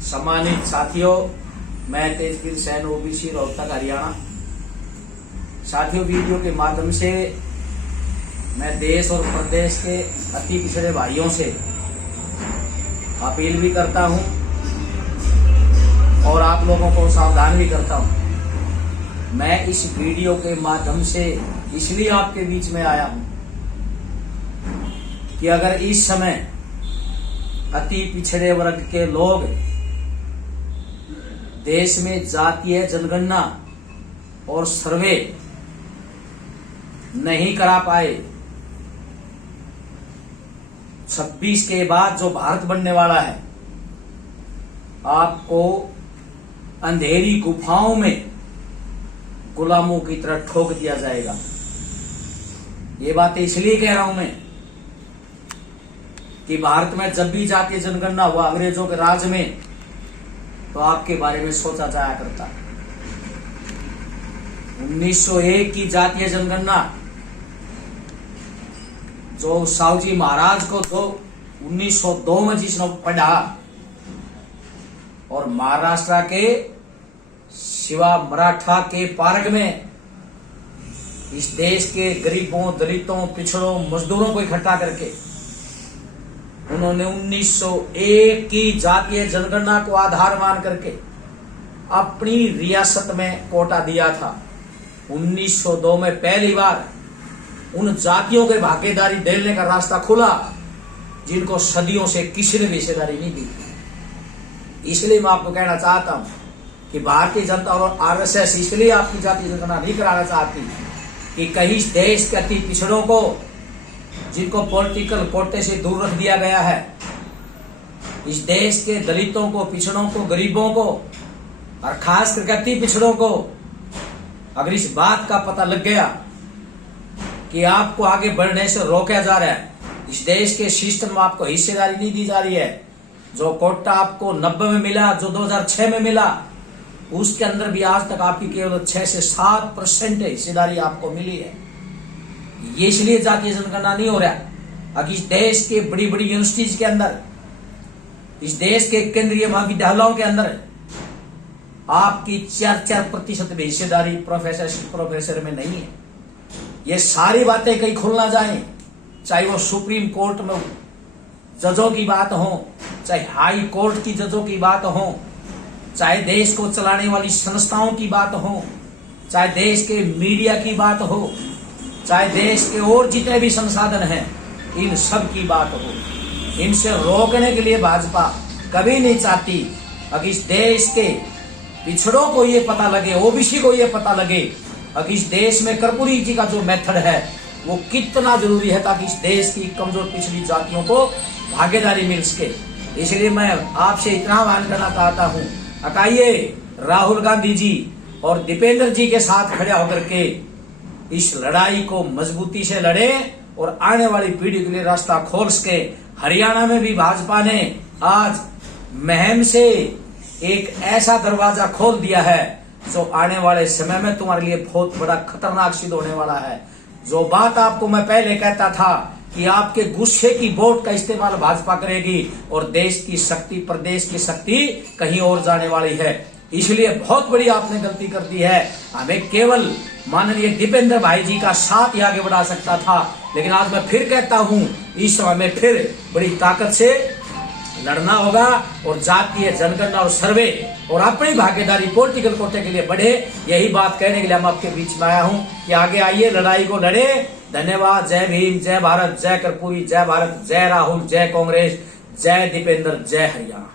सम्मानित साथियों, मैं तेजवीर सैन ओबीसी रोहतक हरियाणा। साथियों, वीडियो के माध्यम से मैं देश और प्रदेश के अति पिछड़े भाइयों से अपील भी करता हूं और आप लोगों को सावधान भी करता हूं। मैं इस वीडियो के माध्यम से इसलिए आपके बीच में आया हूं कि अगर इस समय अति पिछड़े वर्ग के लोग देश में जातीय जनगणना और सर्वे नहीं करा पाए, 26 के बाद जो भारत बनने वाला है, आपको अंधेरी गुफाओं में गुलामों की तरह ठोक दिया जाएगा। ये बातें इसलिए कह रहा हूं मैं कि भारत में जब भी जातीय जनगणना हुआ अंग्रेजों के राज में, तो आपके बारे में सोचा जाया करता। 1901 की जातीय जनगणना जो साहूजी महाराज को तो 1902 में जिसने पढ़ा, और महाराष्ट्र के शिवा मराठा के पार्क में इस देश के गरीबों, दलितों, पिछड़ों, मजदूरों को इकट्ठा करके उन्होंने 1901 की जातीय जनगणना को आधार मान करके अपनी रियासत में कोटा दिया था। 1902 में पहली बार उन जातियों के भागीदारी देने का रास्ता खुला जिनको सदियों से किसी ने हिस्सेदारी नहीं दी थी। इसलिए मैं आपको कहना चाहता हूं कि भारतीय जनता और आरएसएस इसलिए आपकी जातीय जनगणना नहीं कराना चाहती कि कहीं देश के अति पिछड़ों को, जिनको पॉलिटिकल कोटे से दूर रख दिया गया है, इस देश के दलितों को, पिछड़ों को, गरीबों को और खास करके अति पिछड़ों को अगर इस बात का पता लग गया कि आपको आगे बढ़ने से रोका जा रहा है, इस देश के सिस्टम में आपको हिस्सेदारी नहीं दी जा रही है, जो कोटा आपको 90 में मिला, जो 2006 में मिला, उसके अंदर भी आज तक आपकी केवल 6 से 7% हिस्सेदारी आपको मिली है। ये इसलिए जातीय जनगणना नहीं हो रहा। अब इस देश के बड़ी बड़ी यूनिवर्सिटीज के अंदर, इस देश के केंद्रीय महाविद्यालयों के अंदर आपकी 4% भी हिस्सेदारी प्रोफेसर में नहीं है। ये सारी बातें कहीं खुल ना जाए, चाहे वो सुप्रीम कोर्ट में जजों की बात हो, चाहे हाई कोर्ट की जजों की बात हो, चाहे देश को चलाने वाली संस्थाओं की बात हो, चाहे देश के मीडिया की बात हो, चाहे देश के और जितने भी संसाधन हैं, इन सब की बात हो। इनसे रोकने के लिए भाजपा कभी नहीं चाहती अगर इस देश के पिछड़ों को ये पता लगे, ओबीसी को ये पता लगे अगर इस देश में कर्पूरी जी का जो मेथड है वो कितना जरूरी है, ताकि इस देश की कमजोर पिछड़ी जातियों को भागीदारी मिल सके। इसलिए मैं आपसे इतना आह्वान करना चाहता हूँ, अकाइए राहुल गांधी जी और दीपेंद्र जी के साथ खड़े होकर के इस लड़ाई को मजबूती से लड़े और आने वाली पीढ़ी के लिए रास्ता खोल सके। हरियाणा में भी भाजपा ने आज महम से एक ऐसा दरवाजा खोल दिया है जो आने वाले समय में तुम्हारे लिए बहुत बड़ा खतरनाक सिद्ध होने वाला है। जो बात आपको मैं पहले कहता था कि आपके गुस्से की वोट का इस्तेमाल भाजपा करेगी और देश की शक्ति, प्रदेश की शक्ति कहीं और जाने वाली है। इसलिए बहुत बड़ी आपने गलती कर दी है। हमें केवल माननीय दीपेंद्र भाई जी का साथ ही आगे बढ़ा सकता था, लेकिन आज मैं फिर कहता हूं, इस समय में फिर बड़ी ताकत से लड़ना होगा और जातीय जनगणना और सर्वे और अपनी भागीदारी पॉलिटिकल कोटे के लिए बढ़े। यही बात कहने के लिए हम आपके बीच में आया हूं कि आगे आइए, लड़ाई को लड़े। धन्यवाद। जय भीम, जय भारत, जय कर्पूरी, जय भारत, जय राहुल, जय कांग्रेस, जय दीपेंद्र, जय हरियाणा।